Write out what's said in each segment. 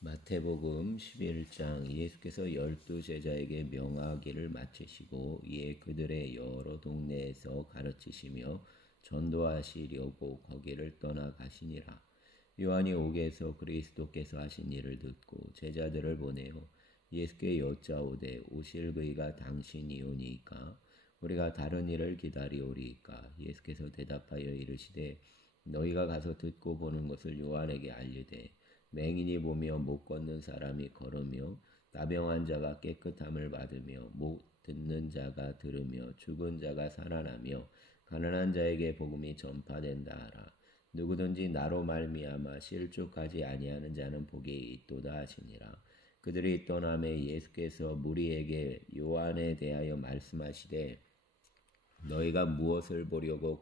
마태복음 11장. 예수께서 12제자에게 명하기를 마치시고 이에 그들의 여러 동네에서 가르치시며 전도하시려고 거기를 떠나 가시니라. 요한이 옥에서 그리스도께서 하신 일을 듣고 제자들을 보내어 예수께 여짜오되 오실 그이가 당신이오니이까 우리가 다른 일을 기다리오리이까. 예수께서 대답하여 이르시되 너희가 가서 듣고 보는 것을 요한에게 알리되 맹인이 보며 못 걷는 사람이 걸으며 나병한 자가 깨끗함을 받으며 못 듣는 자가 들으며 죽은 자가 살아나며 가난한 자에게 복음이 전파된다 하라. 누구든지 나로 말미암아 실족하지 아니하는 자는 복이 있도다 하시니라. 그들이 떠남에 예수께서 무리에게 요한에 대하여 말씀하시되 너희가 무엇을 보려고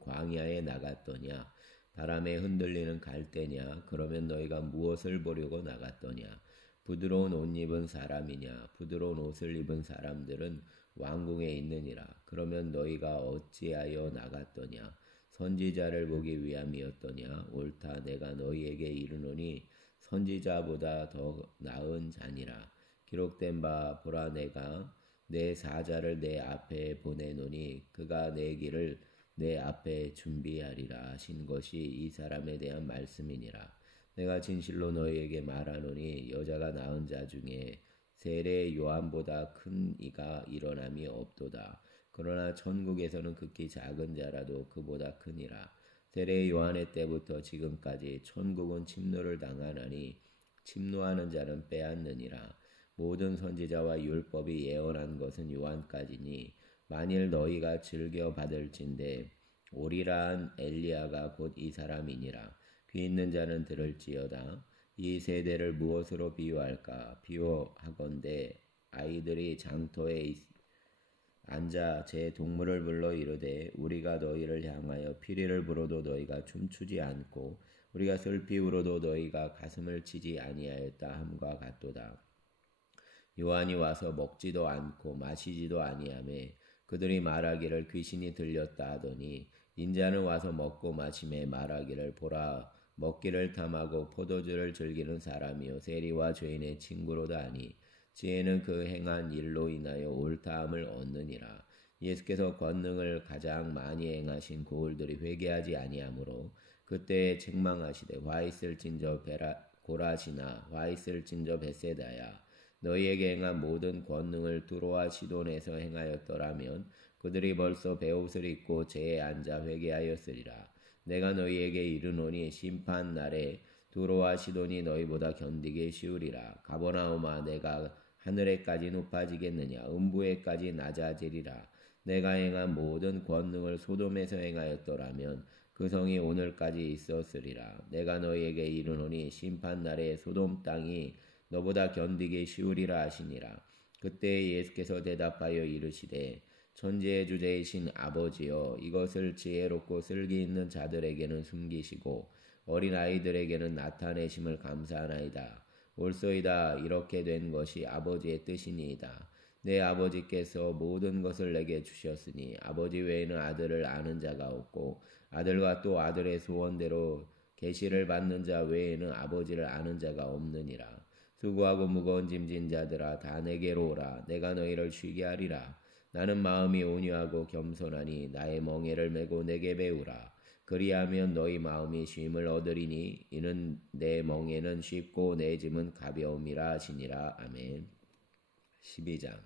광야에 나갔더냐? 바람에 흔들리는 갈대냐? 그러면 너희가 무엇을 보려고 나갔더냐? 부드러운 옷 입은 사람이냐? 부드러운 옷을 입은 사람들은 왕궁에 있느니라. 그러면 너희가 어찌하여 나갔더냐? 선지자를 보기 위함이었더냐? 옳다. 내가 너희에게 이르노니 선지자보다 더 나은 자니라. 기록된 바 보라, 내가 내 사자를 내 앞에 보내노니 그가 내 길을 내 앞에 준비하리라 하신 것이 이 사람에 대한 말씀이니라. 내가 진실로 너희에게 말하노니 여자가 낳은 자 중에 세례 요한보다 큰 이가 일어남이 없도다. 그러나 천국에서는 극히 작은 자라도 그보다 크니라. 세례 요한의 때부터 지금까지 천국은 침노를 당하나니 침노하는 자는 빼앗느니라. 모든 선지자와 율법이 예언한 것은 요한까지니 만일 너희가 즐겨 받을진대 오리라 한 엘리야가 곧 이 사람이니라. 귀 있는 자는 들을지어다. 이 세대를 무엇으로 비유할까? 비유하건대 아이들이 장터에 앉아 제 동물을 불러 이르되 우리가 너희를 향하여 피리를 불어도 너희가 춤추지 않고 우리가 슬피 울어도 너희가 가슴을 치지 아니하였다 함과 같도다. 요한이 와서 먹지도 않고 마시지도 아니하매 그들이 말하기를 귀신이 들렸다 하더니 인자는 와서 먹고 마심에 말하기를 보라, 먹기를 탐하고 포도주를 즐기는 사람이요 세리와 죄인의 친구로다 하니 지혜는 그 행한 일로 인하여 옳다함을 얻느니라. 예수께서 권능을 가장 많이 행하신 고을들이 회개하지 아니하므로 그때에 책망하시되 화 있을진저 고라시나 화 있을진저 벳세다야. 너희에게 행한 모든 권능을 두로와 시돈에서 행하였더라면 그들이 벌써 베옷을 입고 제에 앉아 회개하였으리라. 내가 너희에게 이르노니 심판 날에 두로와 시돈이 너희보다 견디기 쉬우리라. 가버나움아, 내가 하늘에까지 높아지겠느냐? 음부에까지 낮아지리라. 내가 행한 모든 권능을 소돔에서 행하였더라면 그 성이 오늘까지 있었으리라. 내가 너희에게 이르노니 심판 날에 소돔 땅이 너보다 견디기 쉬우리라 하시니라. 그때 예수께서 대답하여 이르시되 천지의 주제이신 아버지여, 이것을 지혜롭고 슬기 있는 자들에게는 숨기시고 어린 아이들에게는 나타내심을 감사하나이다. 옳소이다. 이렇게 된 것이 아버지의 뜻이니이다. 내 아버지께서 모든 것을 내게 주셨으니 아버지 외에는 아들을 아는 자가 없고 아들과 또 아들의 소원대로 계시를 받는 자 외에는 아버지를 아는 자가 없느니라. 수고하고 무거운 짐진 자들아, 다 내게로 오라. 내가 너희를 쉬게 하리라. 나는 마음이 온유하고 겸손하니 나의 멍에를 메고 내게 배우라. 그리하면 너희 마음이 쉼을 얻으리니 이는 내 멍에는 쉽고 내 짐은 가벼움이라 하시니라. 아멘. 12장.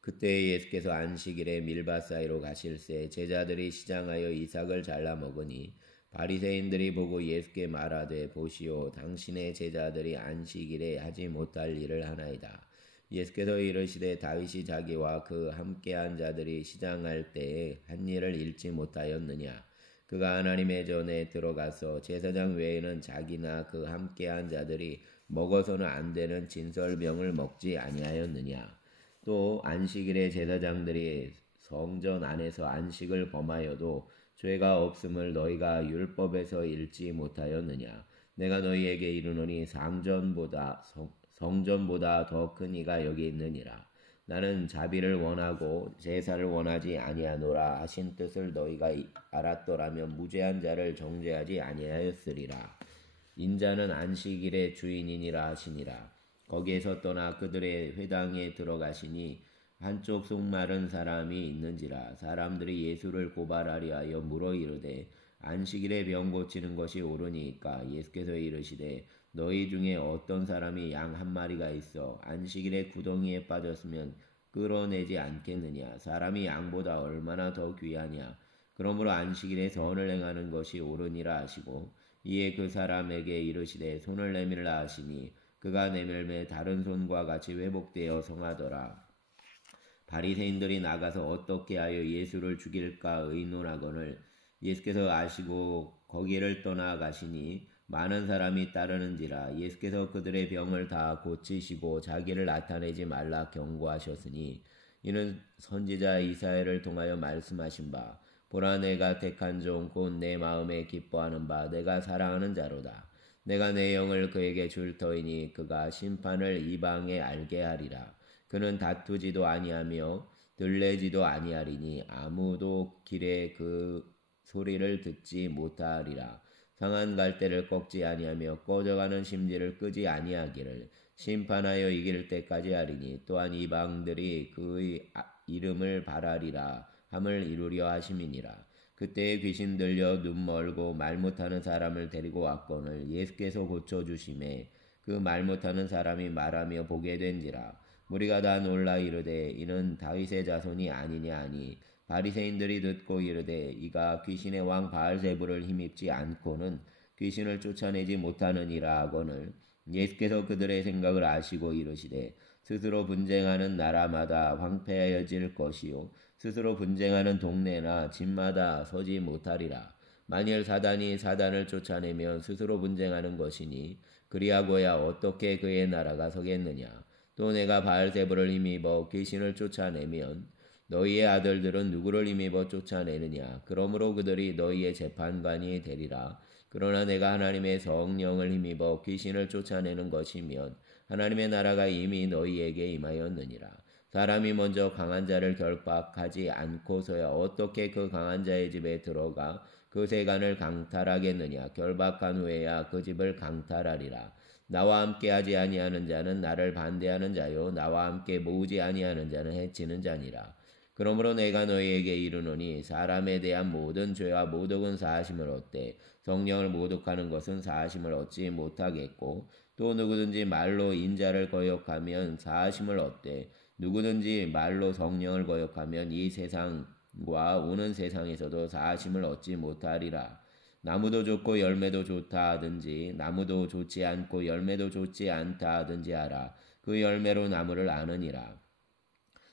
그때 예수께서 안식일에 밀밭 사이로 가실새 제자들이 시장하여 이삭을 잘라 먹으니 바리새인들이 보고 예수께 말하되 보시오, 당신의 제자들이 안식일에 하지 못할 일을 하나이다. 예수께서 이르시되 다윗이 자기와 그 함께한 자들이 시장할 때에 한 일을 잃지 못하였느냐? 그가 하나님의 전에 들어가서 제사장 외에는 자기나 그 함께한 자들이 먹어서는 안 되는 진설병을 먹지 아니하였느냐? 또 안식일에 제사장들이 성전 안에서 안식을 범하여도 죄가 없음을 너희가 율법에서 읽지 못하였느냐? 내가 너희에게 이르노니 성전보다 더 큰 이가 여기 있느니라. 나는 자비를 원하고 제사를 원하지 아니하노라 하신 뜻을 너희가 알았더라면 무죄한 자를 정죄하지 아니하였으리라. 인자는 안식일의 주인이니라 하시니라. 거기에서 떠나 그들의 회당에 들어가시니 한쪽 속마른 사람이 있는지라. 사람들이 예수를 고발하리 하여 물어 이르되 안식일에 병 고치는 것이 옳으니까. 예수께서 이르시되 너희 중에 어떤 사람이 양 한 마리가 있어 안식일에 구덩이에 빠졌으면 끌어내지 않겠느냐. 사람이 양보다 얼마나 더 귀하냐. 그러므로 안식일에 선을 행하는 것이 옳으니라 하시고 이에 그 사람에게 이르시되 손을 내밀라 하시니 그가 내밀매 다른 손과 같이 회복되어 성하더라. 바리새인들이 나가서 어떻게 하여 예수를 죽일까 의논하거늘 예수께서 아시고 거기를 떠나가시니 많은 사람이 따르는지라. 예수께서 그들의 병을 다 고치시고 자기를 나타내지 말라 경고하셨으니 이는 선지자 이사야를 통하여 말씀하신 바 보라 내가 택한 종 곧 내 마음에 기뻐하는 바 내가 사랑하는 자로다. 내가 내 영을 그에게 줄 터이니 그가 심판을 이방에 알게 하리라. 그는 다투지도 아니하며 들레지도 아니하리니 아무도 길에 그 소리를 듣지 못하리라. 상한 갈대를 꺾지 아니하며 꺼져가는 심지를 끄지 아니하기를 심판하여 이길 때까지 하리니 또한 이방들이 그의 이름을 바라리라 함을 이루려 하심이니라. 그때에 귀신 들려 눈 멀고 말 못하는 사람을 데리고 왔거늘 예수께서 고쳐주심에 그 말 못하는 사람이 말하며 보게 된지라. 무리가 다 놀라 이르되 이는 다윗의 자손이 아니냐 하니 바리새인들이 듣고 이르되 이가 귀신의 왕 바알세불을 힘입지 않고는 귀신을 쫓아내지 못하느니라 하거늘 예수께서 그들의 생각을 아시고 이르시되 스스로 분쟁하는 나라마다 황폐하여질 것이요 스스로 분쟁하는 동네나 집마다 서지 못하리라. 만일 사단이 사단을 쫓아내면 스스로 분쟁하는 것이니 그리하고야 어떻게 그의 나라가 서겠느냐. 또 내가 바알세불을 힘입어 귀신을 쫓아내면 너희의 아들들은 누구를 힘입어 쫓아내느냐. 그러므로 그들이 너희의 재판관이 되리라. 그러나 내가 하나님의 성령을 힘입어 귀신을 쫓아내는 것이면 하나님의 나라가 이미 너희에게 임하였느니라. 사람이 먼저 강한 자를 결박하지 않고서야 어떻게 그 강한 자의 집에 들어가 그 세간을 강탈하겠느냐. 결박한 후에야 그 집을 강탈하리라. 나와 함께 하지 아니하는 자는 나를 반대하는 자요 나와 함께 모으지 아니하는 자는 해치는 자니라. 그러므로 내가 너희에게 이르노니 사람에 대한 모든 죄와 모독은 사하심을 얻되 성령을 모독하는 것은 사하심을 얻지 못하겠고 또 누구든지 말로 인자를 거역하면 사하심을 얻되 누구든지 말로 성령을 거역하면 이 세상과 오는 세상에서도 사하심을 얻지 못하리라. 나무도 좋고 열매도 좋다 하든지 나무도 좋지 않고 열매도 좋지 않다 하든지 하라. 그 열매로 나무를 아느니라.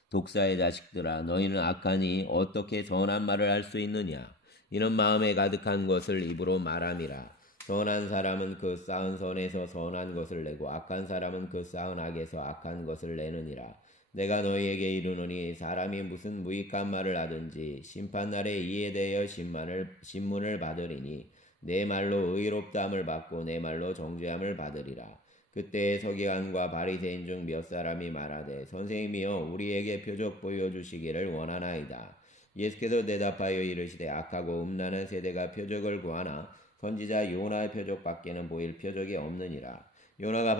독사의 자식들아 너희는 악하니 어떻게 선한 말을 할 수 있느냐. 이는 마음에 가득한 것을 입으로 말함이라. 선한 사람은 그 쌓은 선에서 선한 것을 내고 악한 사람은 그 쌓은 악에서 악한 것을 내느니라. 내가 너희에게 이르노니 사람이 무슨 무익한 말을 하든지 심판날에 이에 대하여 신문을 받으리니 내 말로 의롭다함을 받고 내 말로 정죄함을 받으리라. 그때 서기관과 바리새인 중 몇 사람이 말하되 선생님이여 우리에게 표적 보여주시기를 원하나이다. 예수께서 대답하여 이르시되 악하고 음란한 세대가 표적을 구하나 선지자 요나의 표적밖에는 보일 표적이 없느니라. 요나가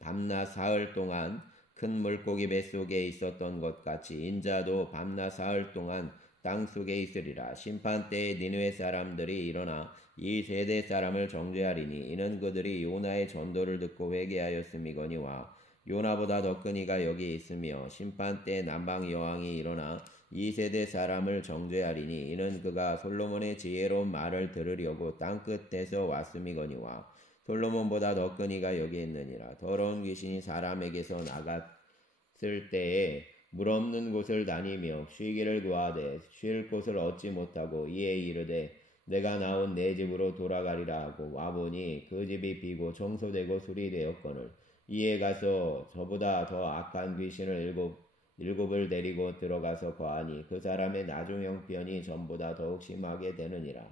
밤낮 사흘 동안 큰 물고기 뱃속에 있었던 것 같이 인자도 밤낮 사흘 동안 땅속에 있으리라. 심판 때에 니느웨 사람들이 일어나 이 세대 사람을 정죄하리니 이는 그들이 요나의 전도를 듣고 회개하였음이거니와 요나보다 더 큰 이가 여기 있으며 심판 때 남방 여왕이 일어나 이 세대 사람을 정죄하리니 이는 그가 솔로몬의 지혜로운 말을 들으려고 땅끝에서 왔음이거니와 솔로몬보다 더 큰 이가 여기 있느니라. 더러운 귀신이 사람에게서 나갔을 때에 물 없는 곳을 다니며 쉬기를 구하되 쉴 곳을 얻지 못하고 이에 이르되 내가 나온 내 집으로 돌아가리라 하고 와보니 그 집이 비고 청소되고 수리되었거늘 이에 가서 저보다 더 악한 귀신을 일곱을 데리고 들어가서 거하니 그 사람의 나중 형편이 전보다 더욱 심하게 되느니라.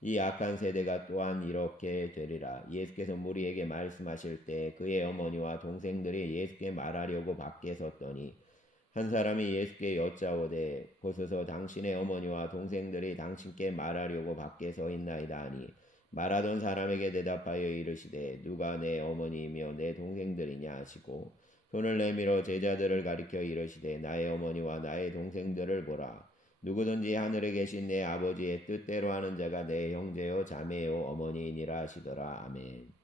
이 악한 세대가 또한 이렇게 되리라. 예수께서 무리에게 말씀하실 때 그의 어머니와 동생들이 예수께 말하려고 밖에 섰더니 한 사람이 예수께 여짜오되 보소서 당신의 어머니와 동생들이 당신께 말하려고 밖에 서 있나이다 하니 말하던 사람에게 대답하여 이르시되 누가 내 어머니이며 내 동생들이냐 하시고 손을 내밀어 제자들을 가리켜 이르시되 나의 어머니와 나의 동생들을 보라. 누구든지 하늘에 계신 내 아버지의 뜻대로 하는 자가 내 형제요 자매요 어머니이니라 하시더라. 아멘.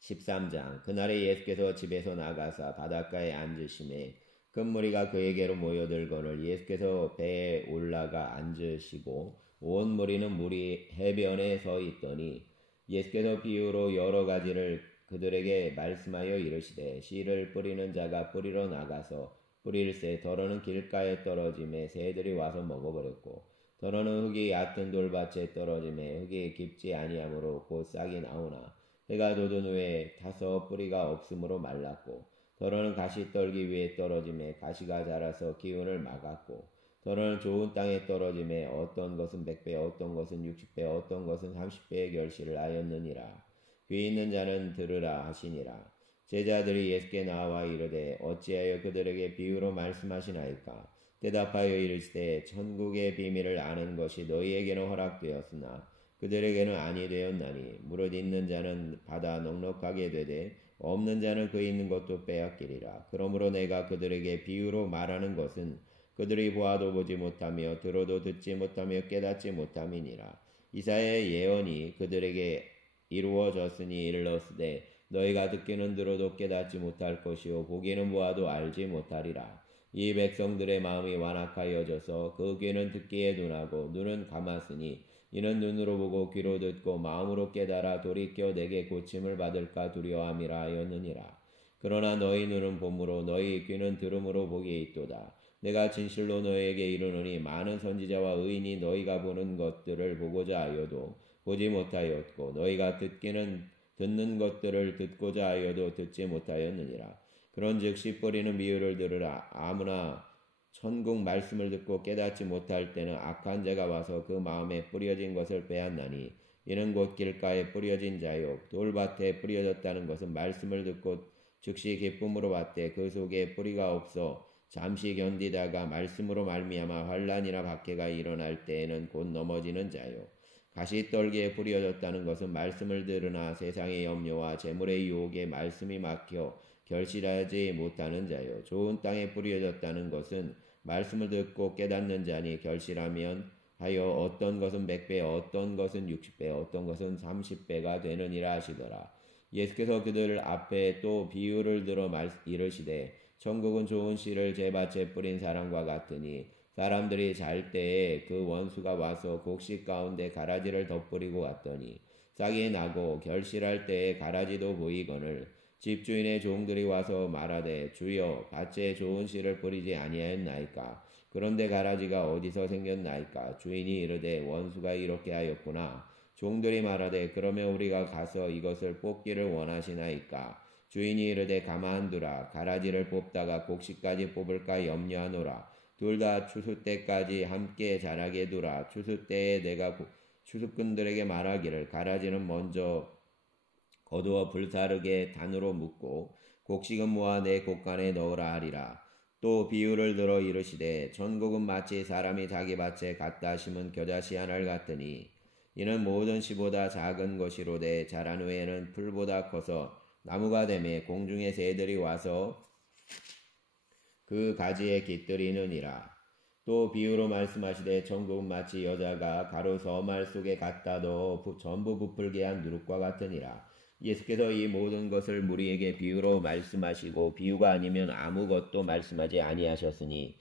13장. 그날에 예수께서 집에서 나가사 바닷가에 앉으심에 큰 무리가 그에게로 모여들거늘 예수께서 배에 올라가 앉으시고 온 무리는 물이 해변에 서 있더니 예수께서 비유로 여러 가지를 그들에게 말씀하여 이르시되 씨를 뿌리는 자가 뿌리러 나가서 뿌릴새 더러는 길가에 떨어짐에 새들이 와서 먹어버렸고 더러는 흙이 얕은 돌밭에 떨어짐에 흙이 깊지 아니하므로 곧 싹이 나오나 해가 돋은 후에 타서 뿌리가 없으므로 말랐고 더러는 가시떨기 위에 떨어짐에 가시가 자라서 기운을 막았고 더러는 좋은 땅에 떨어짐에 어떤 것은 100배 어떤 것은 60배 어떤 것은 30배의 결실을 하였느니라. 귀 있는 자는 들으라 하시니라. 제자들이 예수께 나와 이르되 어찌하여 그들에게 비유로 말씀하시나이까. 대답하여 이르시되 천국의 비밀을 아는 것이 너희에게는 허락되었으나 그들에게는 아니 되었나니 무릇 있는 자는 받아 넉넉하게 되되 없는 자는 그 있는 것도 빼앗기리라. 그러므로 내가 그들에게 비유로 말하는 것은 그들이 보아도 보지 못하며 들어도 듣지 못하며 깨닫지 못함이니라. 이사야의 예언이 그들에게 이루어졌으니 이르렀으되 너희가 듣기는 들어도 깨닫지 못할 것이요 보기는 보아도 알지 못하리라. 이 백성들의 마음이 완악하여져서 그 귀는 듣기에 둔하고 눈은 감았으니 이는 눈으로 보고 귀로 듣고 마음으로 깨달아 돌이켜 내게 고침을 받을까 두려워함이라 하였느니라. 그러나 너희 눈은 봄으로 너희 귀는 들음으로 보기에 있도다. 내가 진실로 너희에게 이르노니 많은 선지자와 의인이 너희가 보는 것들을 보고자 하여도 보지 못하였고 너희가 듣는 것들을 듣고자 하여도 듣지 못하였느니라. 그런즉 씨 뿌리는 비유를 들으라. 아무나 천국 말씀을 듣고 깨닫지 못할 때는 악한 자가 와서 그 마음에 뿌려진 것을 빼앗나니 이는 곧 길가에 뿌려진 자요 돌밭에 뿌려졌다는 것은 말씀을 듣고 즉시 기쁨으로 받되 그 속에 뿌리가 없어 잠시 견디다가 말씀으로 말미암아 환난이나 박해가 일어날 때에는 곧 넘어지는 자요. 가시떨기에 뿌려졌다는 것은 말씀을 들으나 세상의 염려와 재물의 유혹에 말씀이 막혀 결실하지 못하는 자요. 좋은 땅에 뿌려졌다는 것은 말씀을 듣고 깨닫는 자니 결실하면 하여 어떤 것은 100배 어떤 것은 60배 어떤 것은 30배가 되느니라 하시더라. 예수께서 그들 앞에 또 비유를 들어 이르시되 천국은 좋은 씨를 제 밭에 뿌린 사람과 같으니 사람들이 잘 때에 그 원수가 와서 곡식 가운데 가라지를 덧뿌리고 갔더니 싹이 나고 결실할 때에 가라지도 보이거늘 집주인의 종들이 와서 말하되 주여 밭에 좋은 씨를 뿌리지 아니하였나이까. 그런데 가라지가 어디서 생겼나이까. 주인이 이르되 원수가 이렇게 하였구나. 종들이 말하되 그러면 우리가 가서 이것을 뽑기를 원하시나이까. 주인이 이르되 가만두라. 가라지를 뽑다가 곡식까지 뽑을까 염려하노라. 둘 다 추수 때까지 함께 자라게 두라. 추수 때에 내가 추수꾼들에게 말하기를 가라지는 먼저 거두어 불사르게 단으로 묶고 곡식은 모아 내 곡간에 넣으라 하리라. 또 비유를 들어 이르시되 천국은 마치 사람이 자기 밭에 갖다 심은 겨자씨 하나를 같으니 이는 모든 씨보다 작은 것이로되 자란 후에는 풀보다 커서 나무가 되매 공중의 새들이 와서 그 가지에 깃들이느니라. 또 비유로 말씀하시되 천국은 마치 여자가 가루 서말 속에 갖다 넣어 전부 부풀게 한 누룩과 같으니라. 예수께서 이 모든 것을 무리에게 비유로 말씀하시고 비유가 아니면 아무것도 말씀하지 아니하셨으니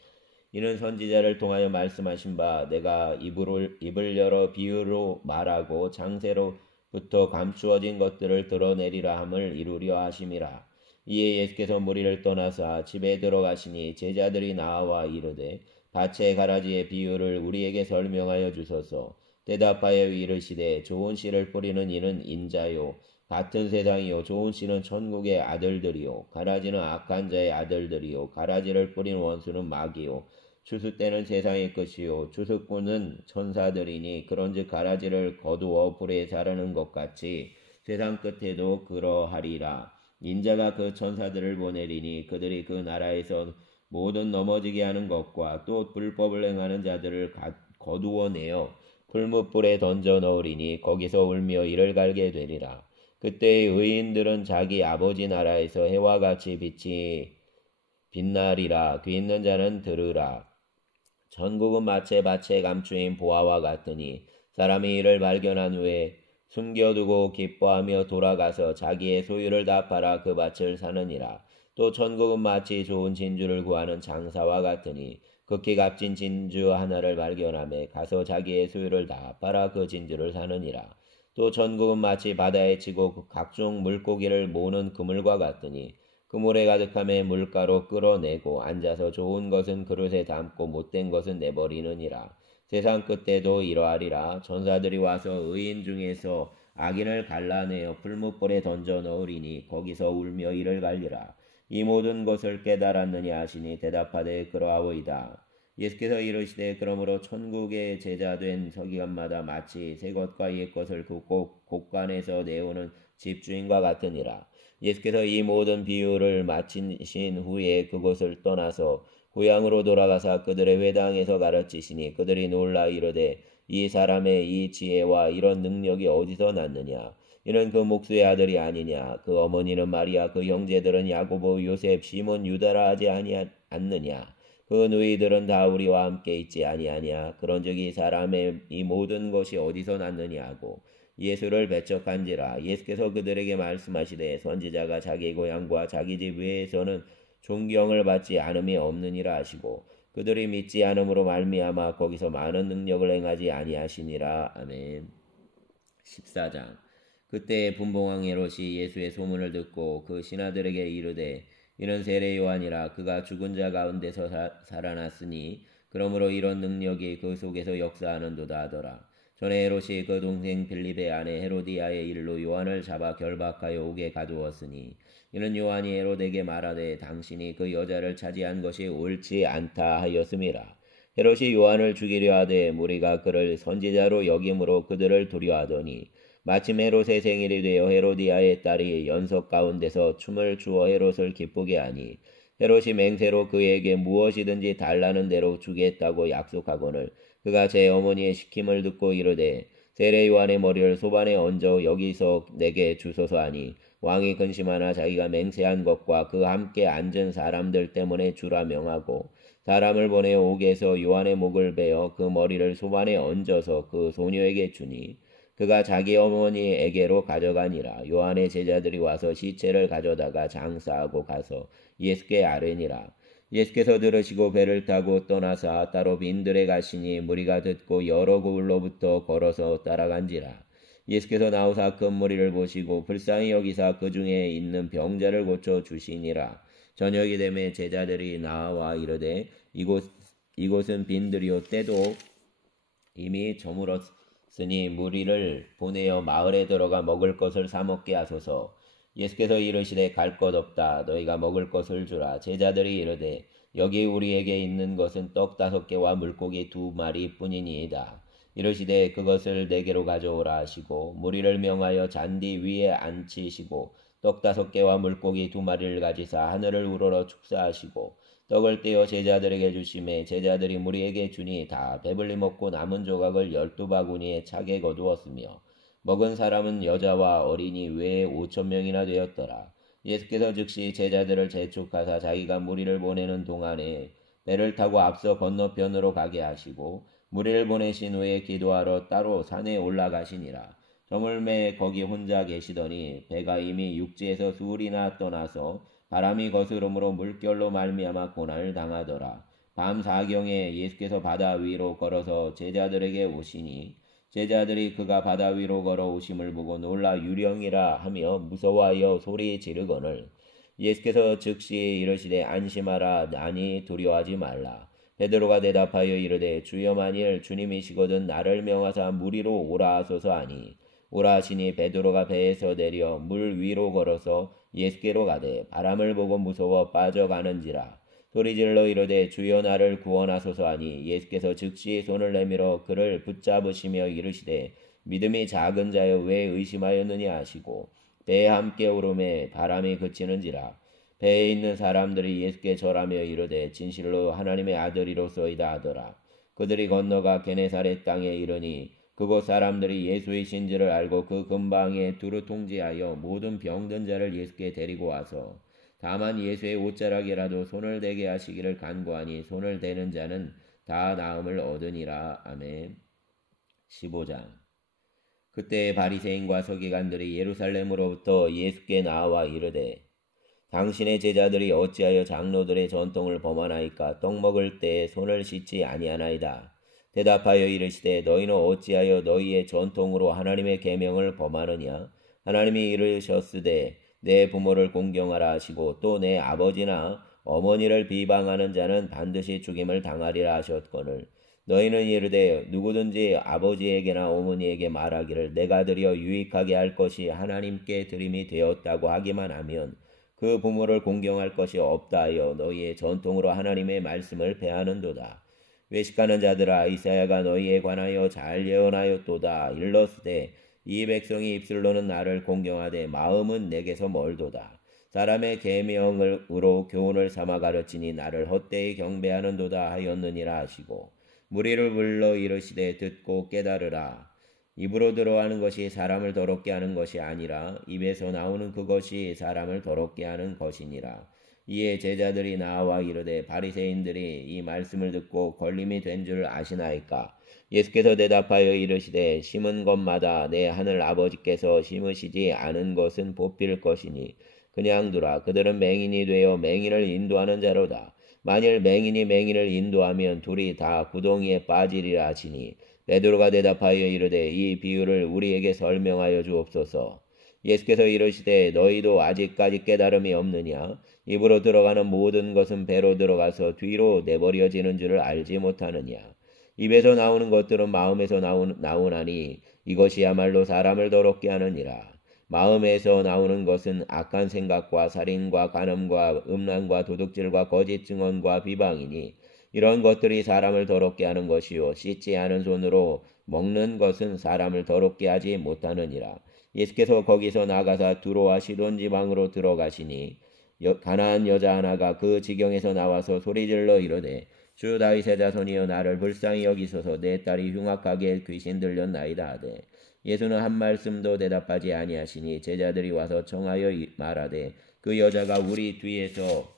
이는 선지자를 통하여 말씀하신 바 내가 입을 열어 비유로 말하고 장세로부터 감추어진 것들을 드러내리라 함을 이루려 하심이라. 이에 예수께서 무리를 떠나사 집에 들어가시니 제자들이 나와 이르되 밭의 가라지의 비유를 우리에게 설명하여 주소서. 대답하여 이르시되 좋은 씨를 뿌리는 이는 인자요 같은 세상이요 좋은 씨는 천국의 아들들이요 가라지는 악한 자의 아들들이요 가라지를 뿌린 원수는 마귀요 추수 때는 세상의 끝이요 추수꾼은 천사들이니 그런즉 가라지를 거두어 불에 자르는 것 같이 세상 끝에도 그러하리라. 인자가 그 천사들을 보내리니 그들이 그 나라에서 모든 넘어지게 하는 것과 또 불법을 행하는 자들을 거두어 내어 풀무불에 던져 넣으리니 거기서 울며 이를 갈게 되리라. 그때 의인들은 자기 아버지 나라에서 해와 같이 빛이 빛나리라. 귀 있는 자는 들으라. 천국은 마치 밭에 감추인 보화와 같으니 사람이 이를 발견한 후에 숨겨두고 기뻐하며 돌아가서 자기의 소유를 다 팔아 그 밭을 사느니라. 또 천국은 마치 좋은 진주를 구하는 장사와 같으니 극히 값진 진주 하나를 발견하며 가서 자기의 소유를 다 팔아 그 진주를 사느니라. 또 천국은 마치 바다에 치고 각종 물고기를 모으는 그물과 같으니 그물에 가득함에 물가로 끌어내고 앉아서 좋은 것은 그릇에 담고 못된 것은 내버리느니라. 세상 끝때도 이러하리라. 전사들이 와서 의인 중에서 악인을 갈라내어 풀무불에 던져 넣으리니 거기서 울며 이를 갈리라. 이 모든 것을 깨달았느냐 하시니 대답하되 그러하오이다. 예수께서 이르시되 그러므로 천국의 제자된 서기관마다 마치 새 것과 옛 것을 그 곳간에서 내오는 집주인과 같으니라. 예수께서 이 모든 비유를 마치신 후에 그곳을 떠나서 고향으로 돌아가사 그들의 회당에서 가르치시니 그들이 놀라 이르되 이 사람의 이 지혜와 이런 능력이 어디서 났느냐. 이는 그 목수의 아들이 아니냐. 그 어머니는 마리아, 그 형제들은 야고보, 요셉, 시몬, 유다라 하지 않느냐. 그 누이들은 다 우리와 함께 있지 아니하냐. 그런즉 이 사람의 이 모든 것이 어디서 났느냐 하고 예수를 배척한지라. 예수께서 그들에게 말씀하시되 선지자가 자기 고향과 자기 집 외에서는 존경을 받지 않음이 없느니라 하시고 그들이 믿지 않음으로 말미암아 거기서 많은 능력을 행하지 아니하시니라. 아멘. 14장. 그때 분봉왕 헤롯이 예수의 소문을 듣고 그 신하들에게 이르되 이는 세례 요한이라. 그가 죽은 자 가운데서 살아났으니 그러므로 이런 능력이 그 속에서 역사하는도다 하더라. 전에 헤롯이 그 동생 빌립의 아내 헤로디아의 일로 요한을 잡아 결박하여 옥에 가두었으니 이는 요한이 헤롯에게 말하되 당신이 그 여자를 차지한 것이 옳지 않다 하였음이라. 헤롯이 요한을 죽이려 하되 무리가 그를 선지자로 여김으로 그들을 두려워하더니 마침 헤롯의 생일이 되어 헤로디아의 딸이 연석 가운데서 춤을 추어 헤롯을 기쁘게 하니 헤롯이 맹세로 그에게 무엇이든지 달라는 대로 주겠다고 약속하거늘 그가 제 어머니의 시킴을 듣고 이르되 세례 요한의 머리를 소반에 얹어 여기서 내게 주소서 하니 왕이 근심하나 자기가 맹세한 것과 그 함께 앉은 사람들 때문에 주라 명하고 사람을 보내어 옥에서 요한의 목을 베어 그 머리를 소반에 얹어서 그 소녀에게 주니 그가 자기 어머니에게로 가져가니라. 요한의 제자들이 와서 시체를 가져다가 장사하고 가서 예수께 아뢰니라. 예수께서 들으시고 배를 타고 떠나사 따로 빈들에 가시니 무리가 듣고 여러 구울로부터 걸어서 따라간지라. 예수께서 나오사 큰 무리를 보시고 불쌍히 여기사 그 중에 있는 병자를 고쳐 주시니라. 저녁이 되매 제자들이 나와 이르되 이곳은 빈들이요 때도 이미 저물었으니 무리를 보내어 마을에 들어가 먹을 것을 사 먹게 하소서. 예수께서 이르시되 갈 것 없다. 너희가 먹을 것을 주라. 제자들이 이르되 여기 우리에게 있는 것은 떡 5개와 물고기 2마리 뿐이니이다. 이르시되 그것을 내게로 가져오라 하시고 무리를 명하여 잔디 위에 앉히시고 떡 5개와 물고기 2마리를 가지사 하늘을 우러러 축사하시고 떡을 떼어 제자들에게 주시매 제자들이 무리에게 주니 다 배불리 먹고 남은 조각을 12바구니에 차게 거두었으며 먹은 사람은 여자와 어린이 외에 5,000명이나 되었더라. 예수께서 즉시 제자들을 재촉하사 자기가 무리를 보내는 동안에 배를 타고 앞서 건너편으로 가게 하시고 무리를 보내신 후에 기도하러 따로 산에 올라가시니라. 저물매 거기 혼자 계시더니 배가 이미 육지에서 수울이나 떠나서 바람이 거스름으로 물결로 말미암아 고난을 당하더라. 밤 4경에 예수께서 바다 위로 걸어서 제자들에게 오시니 제자들이 그가 바다 위로 걸어오심을 보고 놀라 유령이라 하며 무서워하여 소리 지르거늘 예수께서 즉시 이르시되 안심하라. 나니 두려워하지 말라. 베드로가 대답하여 이르되 주여 만일 주님이시거든 나를 명하사 물 위로 오라 하소서 하니 오라 하시니 베드로가 배에서 내려 물 위로 걸어서 예수께로 가되 바람을 보고 무서워 빠져가는지라. 소리질러 이르되 주여 나를 구원하소서 하니 예수께서 즉시 손을 내밀어 그를 붙잡으시며 이르시되 믿음이 작은 자여 왜 의심하였느냐 하시고 배에 함께 오르매 바람이 그치는지라. 배에 있는 사람들이 예수께 절하며 이르되 진실로 하나님의 아들이로소이다 하더라. 그들이 건너가 게네사렛 땅에 이르니 그곳 사람들이 예수이신지를 알고 그 근방에 두루 통지하여 모든 병든 자를 예수께 데리고 와서 다만 예수의 옷자락이라도 손을 대게 하시기를 간구하니 손을 대는 자는 다 나음을 얻으니라. 아멘. 15장. 그때 바리새인과 서기관들이 예루살렘으로부터 예수께 나와 이르되 당신의 제자들이 어찌하여 장로들의 전통을 범하나이까? 떡 먹을 때에 손을 씻지 아니하나이다. 대답하여 이르시되 너희는 어찌하여 너희의 전통으로 하나님의 계명을 범하느냐? 하나님이 이르셨으되 내 부모를 공경하라 하시고 또 내 아버지나 어머니를 비방하는 자는 반드시 죽임을 당하리라 하셨거늘 너희는 이르되 누구든지 아버지에게나 어머니에게 말하기를 내가 드려 유익하게 할 것이 하나님께 드림이 되었다고 하기만 하면 그 부모를 공경할 것이 없다 하여 너희의 전통으로 하나님의 말씀을 배하는도다. 외식하는 자들아 이사야가 너희에 관하여 잘 예언하였도다. 일러스되 이 백성이 입술로는 나를 공경하되 마음은 내게서 멀도다. 사람의 계명으로 교훈을 삼아 가르치니 나를 헛되이 경배하는도다 하였느니라 하시고 무리를 불러 이르시되 듣고 깨달으라. 입으로 들어가는 것이 사람을 더럽게 하는 것이 아니라 입에서 나오는 그것이 사람을 더럽게 하는 것이니라. 이에 제자들이 나와 이르되 바리새인들이 이 말씀을 듣고 걸림이 된 줄 아시나이까? 예수께서 대답하여 이르시되 심은 것마다 내 하늘 아버지께서 심으시지 않은 것은 뽑힐 것이니 그냥 두라. 그들은 맹인이 되어 맹인을 인도하는 자로다. 만일 맹인이 맹인을 인도하면 둘이 다 구덩이에 빠지리라 하시니 베드로가 대답하여 이르되 이 비유를 우리에게 설명하여 주옵소서. 예수께서 이르시되 너희도 아직까지 깨달음이 없느냐? 입으로 들어가는 모든 것은 배로 들어가서 뒤로 내버려지는 줄을 알지 못하느냐? 입에서 나오는 것들은 마음에서 나오나니 이것이야말로 사람을 더럽게 하느니라. 마음에서 나오는 것은 악한 생각과 살인과 간음과 음란과 도둑질과 거짓 증언과 비방이니 이런 것들이 사람을 더럽게 하는 것이요 씻지 않은 손으로 먹는 것은 사람을 더럽게 하지 못하느니라. 예수께서 거기서 나가사 두로와 시돈 지방으로 들어가시니 가나안 여자 하나가 그 지경에서 나와서 소리질러 이르되 주 다윗의 자손이여 나를 불쌍히 여기소서 내 딸이 흉악하게 귀신 들렸나이다 하되 예수는 한 말씀도 대답하지 아니하시니 제자들이 와서 청하여 말하되 그 여자가 우리 뒤에서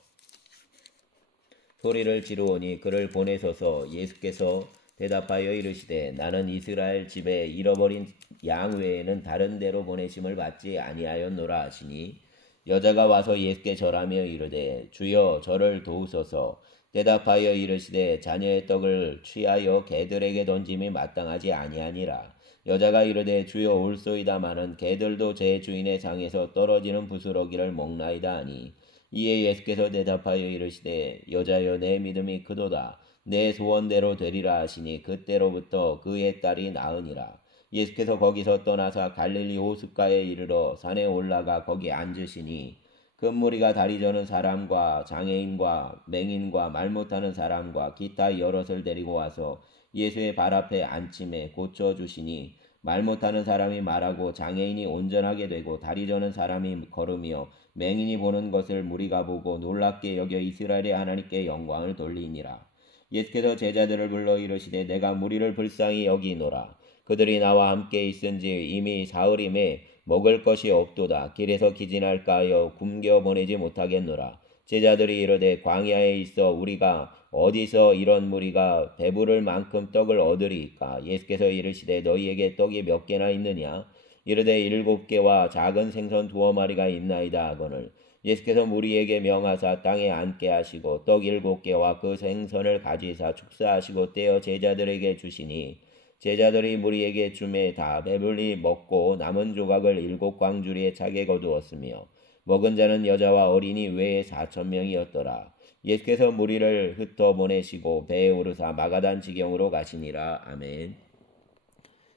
소리를 지르오니 그를 보내소서. 예수께서 대답하여 이르시되 나는 이스라엘 집에 잃어버린 양 외에는 다른 데로 보내심을 받지 아니하였노라 하시니 여자가 와서 예수께 절하며 이르되 주여 저를 도우소서. 대답하여 이르시되 자녀의 떡을 취하여 개들에게 던짐이 마땅하지 아니하니라. 여자가 이르되 주여 올소이다마는 개들도 제 주인의 상에서 떨어지는 부스러기를 먹나이다 하니 이에 예수께서 대답하여 이르시되 여자여 내 믿음이 크도다. 내 소원대로 되리라 하시니 그때로부터 그의 딸이 나으니라. 예수께서 거기서 떠나사 갈릴리 호숫가에 이르러 산에 올라가 거기 앉으시니 큰 무리가 다리 저는 사람과 장애인과 맹인과 말 못하는 사람과 기타 여럿을 데리고 와서 예수의 발 앞에 앉힘에 고쳐주시니 말 못하는 사람이 말하고 장애인이 온전하게 되고 다리 저는 사람이 걸으며 맹인이 보는 것을 무리가 보고 놀랍게 여겨 이스라엘의 하나님께 영광을 돌리니라. 예수께서 제자들을 불러 이르시되 내가 무리를 불쌍히 여기노라. 그들이 나와 함께 있은지 이미 사흘임에 먹을 것이 없도다. 길에서 기진할까 하여 굶겨 보내지 못하겠노라. 제자들이 이르되 광야에 있어 우리가 어디서 이런 무리가 배부를 만큼 떡을 얻으리이까? 예수께서 이르시되 너희에게 떡이 몇 개나 있느냐? 이르되 7개와 작은 생선 2마리가 있나이다 하거늘 예수께서 무리에게 명하사 땅에 앉게 하시고 떡 7개와 그 생선을 가지사 축사하시고 떼어 제자들에게 주시니 제자들이 무리에게 주매 다 배불리 먹고 남은 조각을 7광주리에 차게 거두었으며 먹은 자는 여자와 어린이 외에 4,000명이었더라. 예수께서 무리를 흩어 보내시고 배에 오르사 마가단 지경으로 가시니라. 아멘.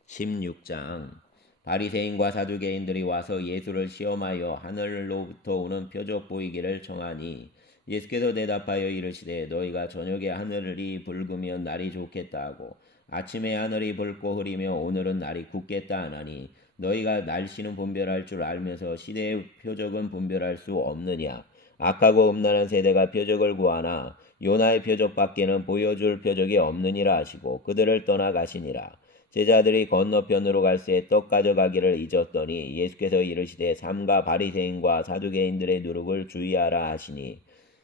16장. 바리새인과 사두개인들이 와서 예수를 시험하여 하늘로부터 오는 표적 보이기를 청하니 예수께서 대답하여 이르시되 너희가 저녁에 하늘이 붉으면 날이 좋겠다 하고 아침에 하늘이 붉고 흐리며 오늘은 날이 굳겠다 하나니 너희가 날씨는 분별할 줄 알면서 시대의 표적은 분별할 수 없느냐? 악하고 음란한 세대가 표적을 구하나 요나의 표적밖에는 보여줄 표적이 없느니라 하시고 그들을 떠나가시니라. 제자들이 건너편으로 갈새 떡 가져가기를 잊었더니 예수께서 이르시되 삼가 바리새인과 사두개인들의 누룩을 주의하라 하시니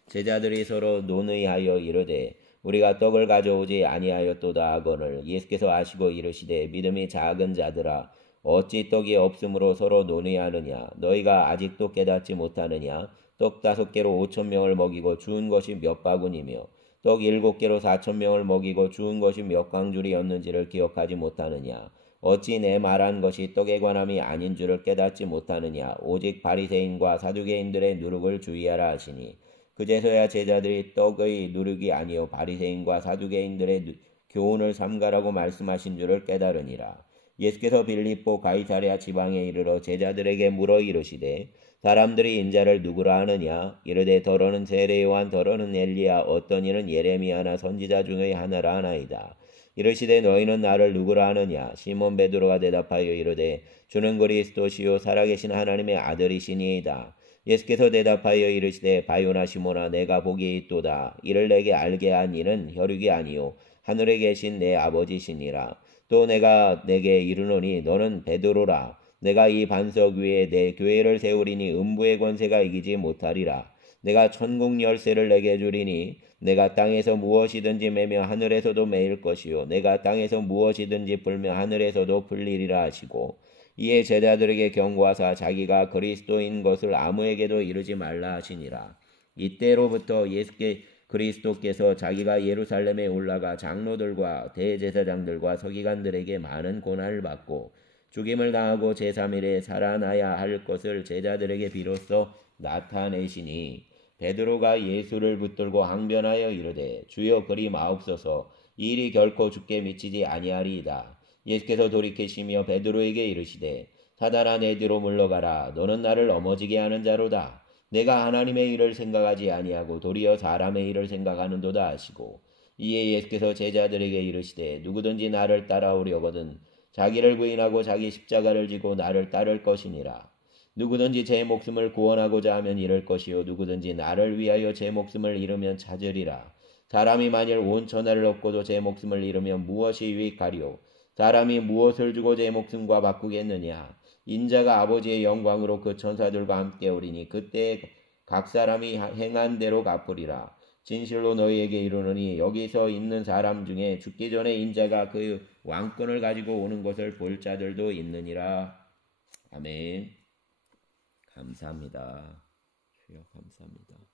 제자들이 서로 논의하여 이르되 우리가 떡을 가져오지 아니하였도다 하거늘 예수께서 아시고 이르시되 믿음이 작은 자들아 어찌 떡이 없으므로 서로 논의하느냐 너희가 아직도 깨닫지 못하느냐 떡 5개로 5,000명을 먹이고 주운 것이 몇 바구니며 떡 7개로 4,000명을 먹이고 주운 것이 몇 광줄이었는지를 기억하지 못하느냐 어찌 내 말한 것이 떡에 관함이 아닌 줄을 깨닫지 못하느냐 오직 바리새인과 사두개인들의 누룩을 주의하라 하시니 그제서야 제자들이 떡의 누룩이 아니요 바리새인과 사두개인들의 교훈을 삼가라고 말씀하신 줄을 깨달으니라. 예수께서 빌립보 가이사랴 지방에 이르러 제자들에게 물어 이르시되 사람들이 인자를 누구라 하느냐 이르되 더러는 세례 요한 더러는 엘리야 어떤 이는 예레미야나 선지자 중의 하나라 하나이다. 이르시되 너희는 나를 누구라 하느냐 시몬 베드로가 대답하여 이르되 주는 그리스도시요 살아계신 하나님의 아들이시니이다. 예수께서 대답하여 이르시되 바요나 시몬아 내가 보기 있도다. 이를 내게 알게 한 이는 혈육이 아니요 하늘에 계신 내 아버지시니라. 또 내가 내게 이르노니 너는 베드로라. 내가 이 반석 위에 내 교회를 세우리니 음부의 권세가 이기지 못하리라. 내가 천국 열쇠를 내게 주리니 내가 땅에서 무엇이든지 매며 하늘에서도 매일 것이요 내가 땅에서 무엇이든지 풀며 하늘에서도 풀리리라 하시고 이에 제자들에게 경고하사 자기가 그리스도인 것을 아무에게도 이르지 말라 하시니라. 이때로부터 예수께 그리스도께서 자기가 예루살렘에 올라가 장로들과 대제사장들과 서기관들에게 많은 고난을 받고 죽임을 당하고 제3일에 살아나야 할 것을 제자들에게 비로소 나타내시니 베드로가 예수를 붙들고 항변하여 이르되 주여 그리 마옵소서 이 일이 결코 주께 미치지 아니하리이다. 예수께서 돌이키시며 베드로에게 이르시되 사단아 내 뒤로 물러가라. 너는 나를 넘어지게 하는 자로다. 내가 하나님의 일을 생각하지 아니하고 도리어 사람의 일을 생각하는도다 하시고 이에 예수께서 제자들에게 이르시되 누구든지 나를 따라오려거든 자기를 부인하고 자기 십자가를 지고 나를 따를 것이니라. 누구든지 제 목숨을 구원하고자 하면 잃을 것이요 누구든지 나를 위하여 제 목숨을 잃으면 찾으리라. 사람이 만일 온 천하를 얻고도 제 목숨을 잃으면 무엇이 유익하리요. 사람이 무엇을 주고 제 목숨과 바꾸겠느냐. 인자가 아버지의 영광으로 그 천사들과 함께 오리니 그때 각 사람이 행한 대로 갚으리라. 진실로 너희에게 이르노니 여기서 있는 사람 중에 죽기 전에 인자가 그 왕권을 가지고 오는 것을 볼 자들도 있느니라. 아멘. 감사합니다. 주여 감사합니다.